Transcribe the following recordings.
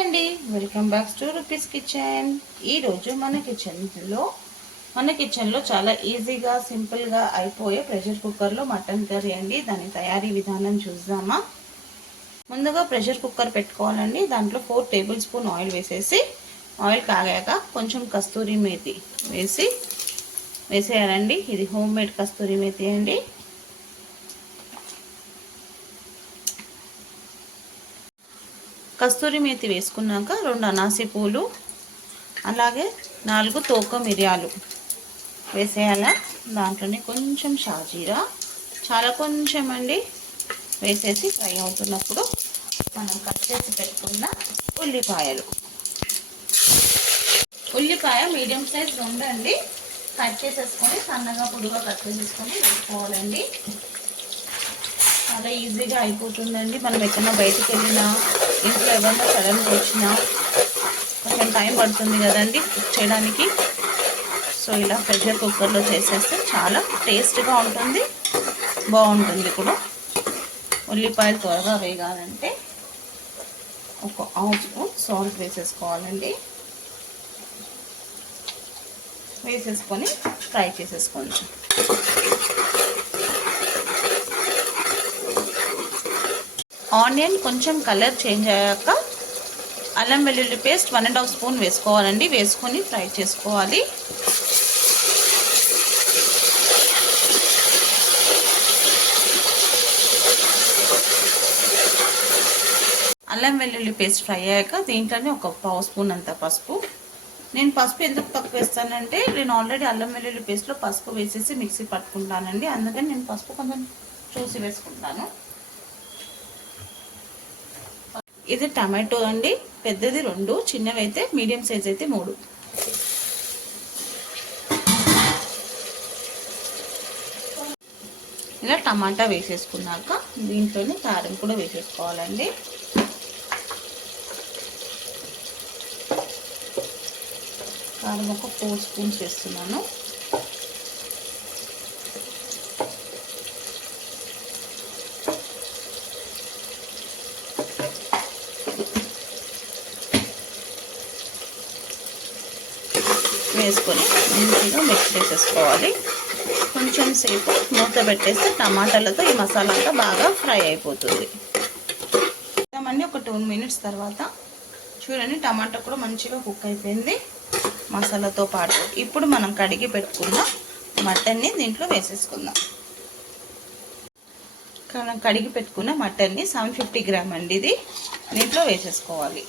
అండి, welcome back to rupees kitchen. ఈరోజు మన కిచెన్లో చాలా ఈజీగా సింపుల్గా అయిపోయే ప్రెషర్ కుక్కర్లో మటన్ కర్రీ అండి. దాని తయారీ విధానం చూద్దామా. ముందుగా ప్రెషర్ కుక్కర్ పెట్టుకోవాలండి. దాంట్లో 4 టేబుల్ స్పూన్ ఆయిల్ వేసేసి, ఆయిల్ కాగాక కొంచెం కస్తూరి మేతి వేసేయాలండి. ఇది హోమ్ మేడ్ కస్తూరి మేతి అండి. కస్తూరి మేతి వేసుకున్నాక 2 అనాసి పూలు, అలాగే 4 తోక మిరియాలు వేసేయాల. దాంట్లోనే కొంచెం షాజీరా, చాలా కొంచెం అండి, వేసేసి ఫ్రై అవుతున్నప్పుడు మనం కట్ చేసి పెట్టుకున్న ఉల్లిపాయ మీడియం సైజ్ 2 అండి, కట్ చేసేసుకొని సన్నగా పొడిగా కట్ చేసేసుకొని వేసుకోవాలండి. చాలా ఈజీగా అయిపోతుందండి. మనం ఎక్కడైనా బయటికి వెళ్ళినా, ఇంట్లో ఎవరైనా సడన్గా వచ్చినా కొంచెం టైం పడుతుంది కదండి కుక్ చేయడానికి. సో ఇలా ప్రెషర్ కుక్కర్లో చేసేస్తే చాలా టేస్ట్గా ఉంటుంది, బాగుంటుంది కూడా. ఉల్లిపాయలు త్వరగా వేగాలంటే ఒక 1/2 స్పూన్ సాల్ట్ వేసేసుకోవాలండి. వేసేసుకొని ఫ్రై చేసేసుకోండి. ఆనియన్ కొంచెం కలర్ చేంజ్ అయ్యాక అల్లం వెల్లుల్లి పేస్ట్ 1.5 స్పూన్ వేసుకోవాలండి. వేసుకొని ఫ్రై చేసుకోవాలి. అల్లం వెల్లుల్లి పేస్ట్ ఫ్రై అయ్యాక దీంట్లోనే ఒక 1/2 స్పూన్ అంత పసుపు. నేను పసుపు ఎందుకు తక్కువ వేస్తానంటే, నేను ఆల్రెడీ అల్లం వెల్లుల్లి పేస్ట్లో పసుపు వేసేసి మిక్సీ పట్టుకుంటానండి. అందుకని నేను పసుపు కొంచెం చూసి వేసుకుంటాను. ఇది టమాటో అండి, పెద్దది 2, చిన్నవి అయితే మీడియం సైజ్ అయితే 3. ఇలా టమాటా వేసేసుకున్నాక దీంట్లోనే కారం కూడా వేసేసుకోవాలండి. కారం ఒక 4 స్పూన్స్ వేస్తున్నాను. వేసుకొని మంచిగా మిక్స్ చేసేసుకోవాలి. కొంచెం సేపు మూత పెట్టేస్తే టమాటాలతో ఈ మసాలా అంతా బాగా ఫ్రై అయిపోతుంది. మళ్ళీ ఒక 2 మినిట్స్ తర్వాత చూడండి, టమాటా కూడా మంచిగా కుక్ అయిపోయింది మసాలాతో పాటు. ఇప్పుడు మనం కడిగి పెట్టుకున్న మటన్ని దీంట్లో వేసేసుకుందాం. కడిగి పెట్టుకున్న మటన్ని 750 గ్రామ్ అండి, ఇది దీంట్లో వేసేసుకోవాలి.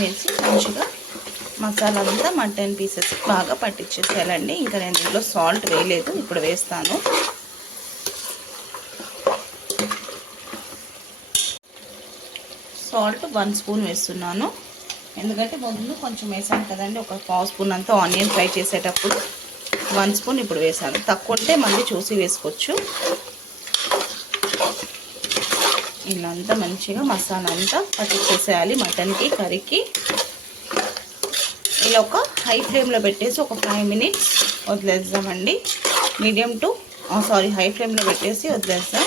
వేసి మంచిగా మసాలా అంతా మటన్ పీసెస్ బాగా పట్టించేసేయాలండి. ఇంకా నేను దీంట్లో సాల్ట్ వేయలేదు, ఇప్పుడు వేస్తాను. సాల్ట్ 1 స్పూన్ వేస్తున్నాను, ఎందుకంటే ముందు కొంచెం వేసాను కదండి, ఒక 1/2 స్పూన్ అంతా ఆనియన్ ఫ్రై చేసేటప్పుడు. 1 స్పూన్ ఇప్పుడు వేసాను. తక్కువ ఉంటే మళ్ళీ చూసి వేసుకోవచ్చు. ఇలా అంతా మంచిగా మసాలా అంతా పట్టించేసేయాలి మటన్కి, కర్రీకి. ఇలా ఒక హై ఫ్లేమ్లో పెట్టేసి ఒక 5 మినిట్స్ వదిలేద్దామండి. హై ఫ్లేమ్లో పెట్టేసి వదిలేద్దాం.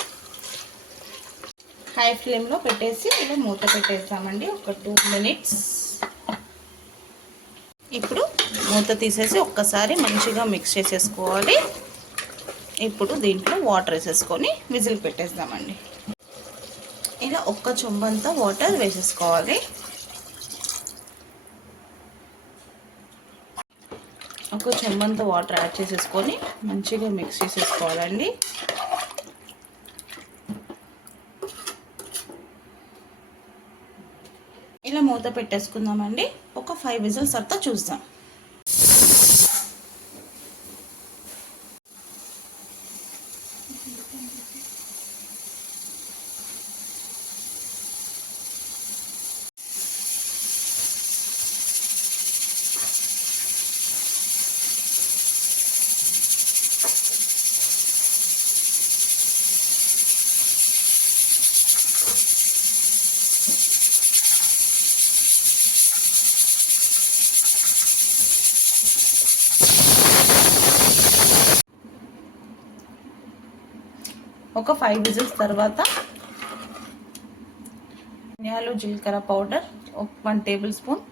హై ఫ్లేమ్లో పెట్టేసి ఇలా మూత పెట్టేద్దామండి ఒక 2 మినిట్స్. ఇప్పుడు మూత తీసేసి ఒక్కసారి మంచిగా మిక్స్ చేసేసుకోవాలి. ఇప్పుడు దీంట్లో వాటర్ వేసేసుకొని విజిల్ పెట్టేద్దామండి. ఇలా 1 చెంబంతా వాటర్ వేసేసుకోవాలి. ఒక చెంబంతా వాటర్ యాడ్ చేసేసుకొని మంచిగా మిక్స్ చేసేసుకోవాలండి. ఇలా మూత పెట్టేసుకుందామండి. ఒక 5 విజిల్స్ తర్వాత చూద్దాం. ఒక 5 విజిల్స్ తర్వాత ధనియాలు జీలకర్ర పౌడర్ 1 టేబుల్ స్పూన్,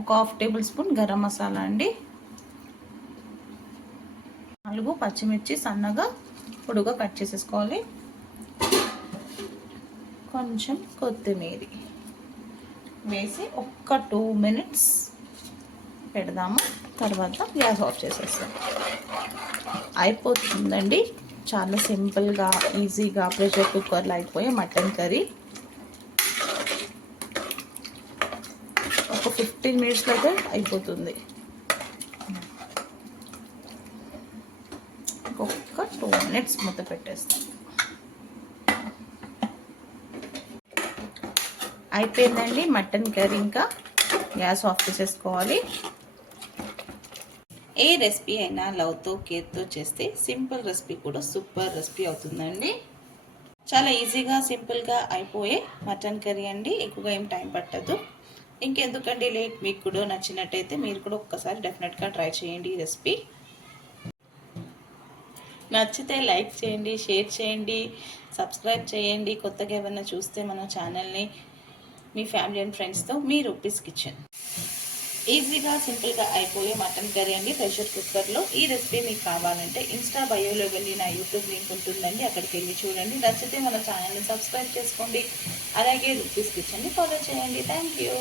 ఒక 1/2 టేబుల్ స్పూన్ గరం మసాలా అండి, 4 పచ్చిమిర్చి సన్నగా పొడుగా కట్ చేసేసుకోవాలి, కొంచెం కొత్తిమీర వేసి ఒక్క 2 మినిట్స్ పెడదాము. తర్వాత గ్యాస్ ఆఫ్ చేసేస్తాం. అయిపోతుందండి. చాలా సింపుల్గా ఈజీగా ప్రెషర్ కుక్కర్లో అయిపోయే మటన్ కర్రీ. ఒక 15 మినిట్స్లో అయితే అయిపోతుంది. ఒక్క 2 మినిట్స్ మూత పెట్టేస్తాం. అయిపోయిందండి మటన్ కర్రీ. ఇంకా గ్యాస్ ఆఫ్ చేసేసుకోవాలి. ఏ రెసిపీ అయినా లవ్తో కేర్తో చేస్తే సింపుల్ రెసిపీ కూడా సూపర్ రెసిపీ అవుతుందండి. చాలా ఈజీగా సింపుల్గా అయిపోయే మటన్ కర్రీ అండి. ఎక్కువగా ఏం టైం పట్టదు. ఇంకెందుకండి లేట్, మీకు కూడా నచ్చినట్టయితే మీరు కూడా ఒక్కసారి డెఫినెట్గా ట్రై చేయండి ఈ రెసిపీ. నచ్చితే లైక్ చేయండి, షేర్ చేయండి, సబ్స్క్రైబ్ చేయండి. కొత్తగా ఏమైనా చూస్తే మన ఛానల్ని మీ ఫ్యామిలీ అండ్ ఫ్రెండ్స్తో మీ రూపీస్ కిచెన్. ఈజీగా సింపుల్గా అయిపోయే మటన్ కర్రీ అండి ప్రెషర్ కుక్కర్లో. ఈ రెసిపీ మీకు కావాలంటే ఇన్స్టా బయోలో వెళ్ళి నా యూట్యూబ్ లింక్ ఉంటుందండి, అక్కడికి వెళ్ళి చూడండి. నచ్చితే మన ఛానల్ని సబ్స్క్రైబ్ చేసుకోండి. అలాగే రూపీస్ కిచెన్ని ఫాలో చేయండి. Thank you.